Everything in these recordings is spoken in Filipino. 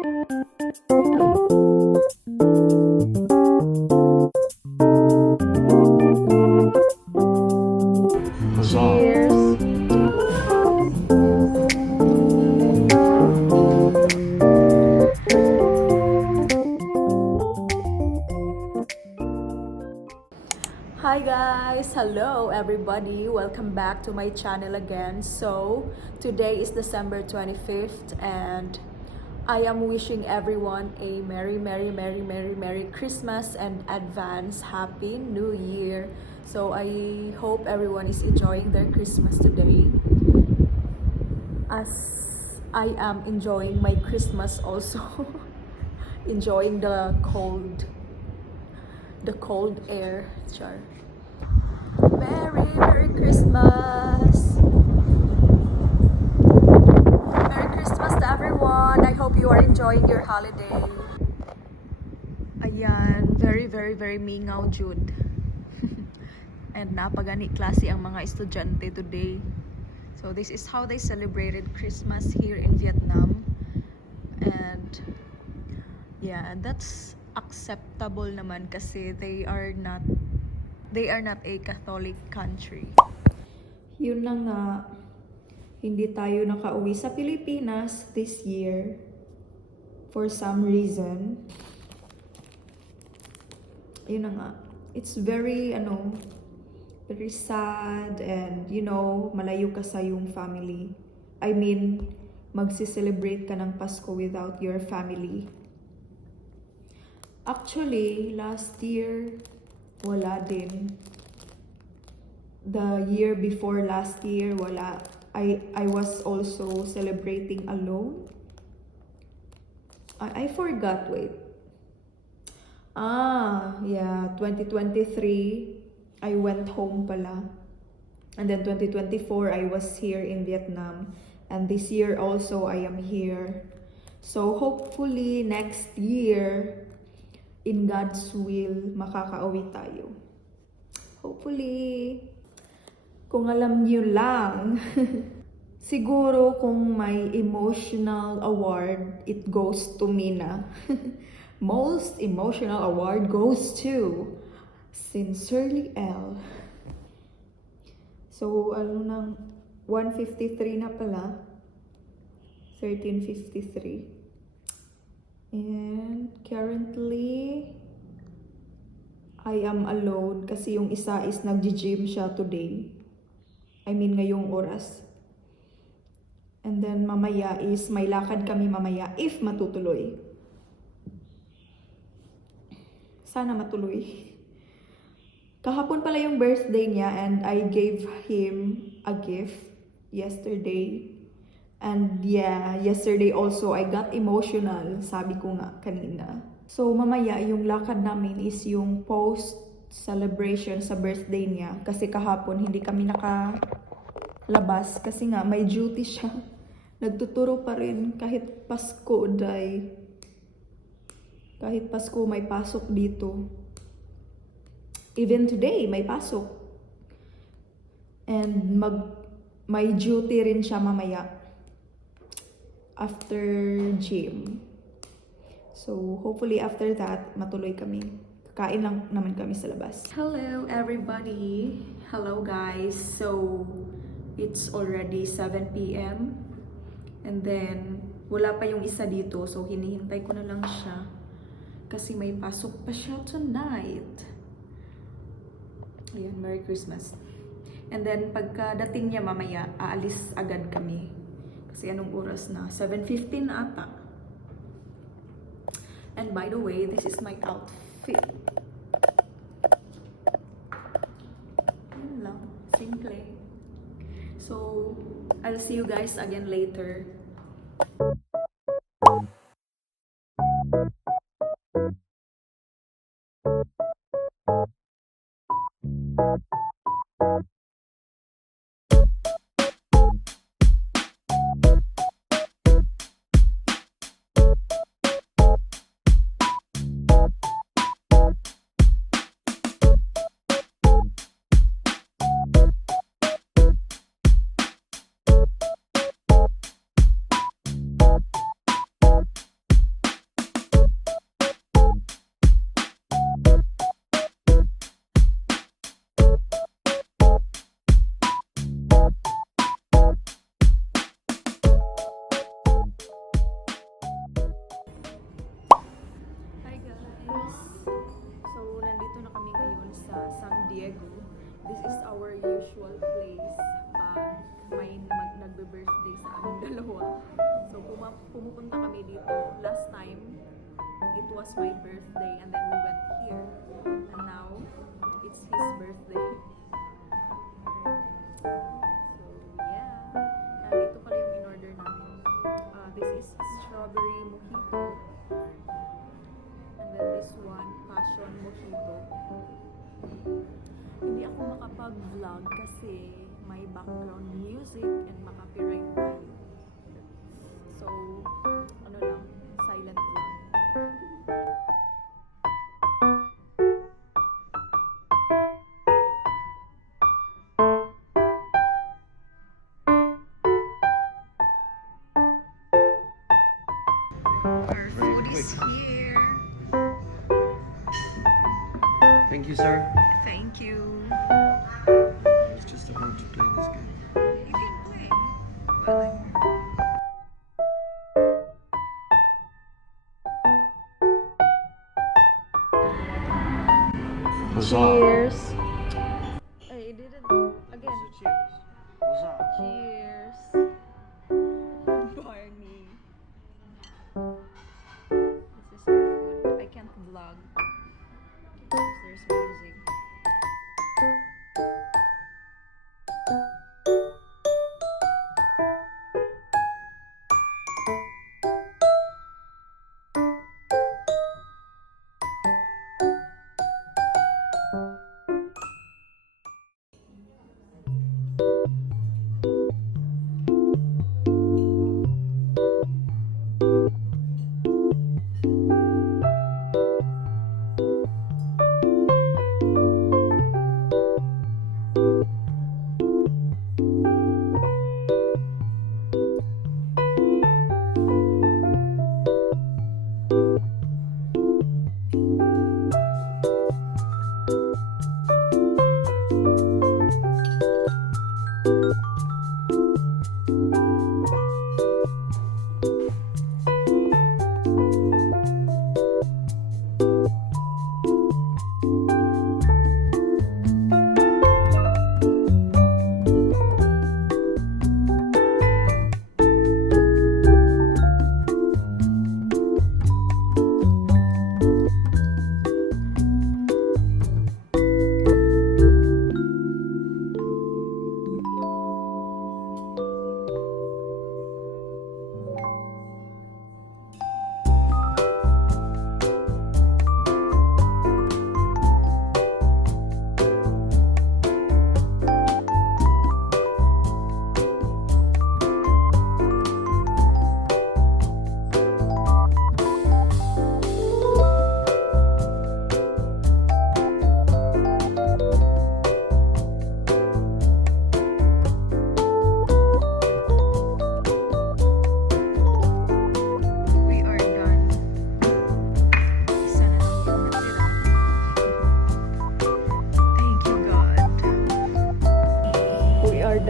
Hi guys! Hello everybody! Welcome back to my channel again. So, today is December 25th and I am wishing everyone a Merry Christmas and advance Happy New Year. So, I hope everyone is enjoying their Christmas today. As I am enjoying my Christmas also. Enjoying the cold air. Char. Merry Christmas! Merry Christmas to everyone! I hope you are enjoying your holiday. Ayan, very mingaw Jude. And napagani klase ang mga estudyante today. So this is how they celebrated Christmas here in Vietnam. And yeah, that's acceptable naman kasi they are not a Catholic country. Yun na nga, hindi tayo nakauwi sa Pilipinas this year for some reason. Yun na nga, it's very sad and malayo ka sa yung family. I mean, magsi-celebrate ka ng Pasko without your family. Actually, last year, wala din. The year before last year, wala. I was also celebrating alone. I forgot, wait. Yeah, 2023, I went home pala. And then 2024, I was here in Vietnam. And this year also, I am here. So hopefully, next year, in God's will, makakauwi tayo. Hopefully, kung alam niyo lang, siguro kung may emotional award, it goes to Mina. Most emotional award goes to Sincerely L. So, 1:53 na pala. 13:53. And currently, I am alone kasi yung isa is nag-gym siya today. I mean, ngayong oras. And then mamaya is may lakad kami mamaya if matutuloy. Sana matuloy. Kahapon pala yung birthday niya and I gave him a gift yesterday. And yeah, yesterday also I got emotional, sabi ko nga kanina. So mamaya yung lakad namin is yung post-celebration sa birthday niya. Kasi kahapon hindi kami nakalabas kasi nga may duty siya. Nagtuturo pa rin kahit Pasko, day. Kahit Pasko may pasok dito. Even today may pasok. And may duty rin siya mamaya. After gym. So, hopefully after that, matuloy kami. Kakain lang naman kami sa labas. Hello everybody! Hello guys! So, it's already 7 p.m. And then, wala pa yung isa dito. So, hinihintay ko na lang siya. Kasi may pasok pa siya tonight. Ayan, Merry Christmas. And then, pagkadating niya mamaya, aalis agad kami. Kasi anong oras na? 7:15 na ata. And by the way, this is my outfit. Yun lang. Simple. So, I'll see you guys again later. pumupunta kami dito. Last time, it was my birthday and then we went here. And now, it's his birthday. So, yeah. And ito pala yung in-order namin. This is strawberry mojito. And then this one, passion mojito. Hindi ako makapag-vlog kasi may background music and makapiright tayo. So, ano lang, silent vlog. Our food is here. Thank you, sir. Thank you. I was just about to play this game. You can play. Well, cheers. I did it again. Cheers. Huzzah. Cheers. Barney. This is our food. I can't vlog because there's music.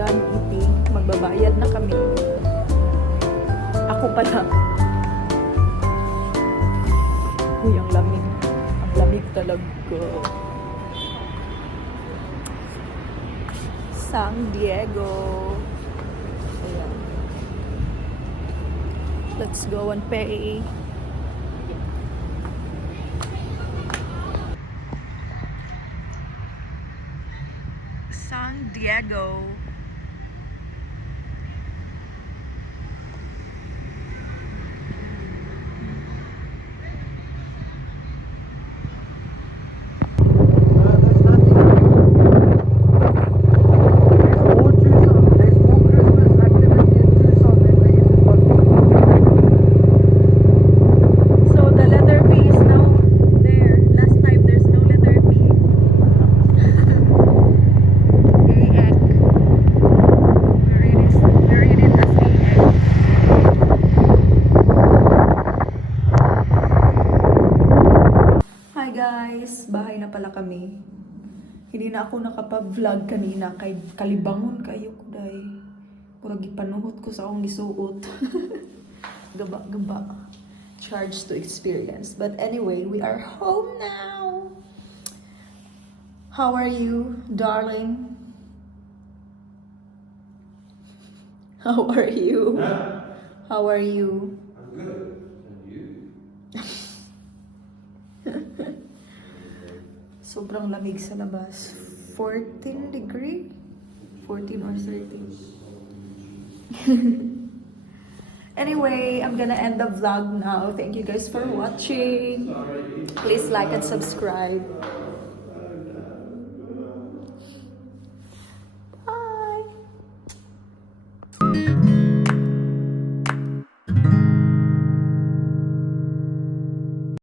done eating, magbabayad na kami. Ako pa lang. Uy, ang lamig. Ang lamig talaga. San Diego. Ayan. Let's go and pay. San Diego. Guys, bahay na pala kami. Hindi na ako nakapag-vlog kanina kay kalibangon kayo ko day. Murag gipanuhot ko sa akong gisuot. Gaba. Charge to experience. But anyway, we are home now. How are you, darling? How are you? How are you? I'm good. And you? Sobrang lamig sa labas. 14 degree? 14 or 13. Anyway, I'm gonna end the vlog now. Thank you guys for watching. Please like and subscribe. Bye.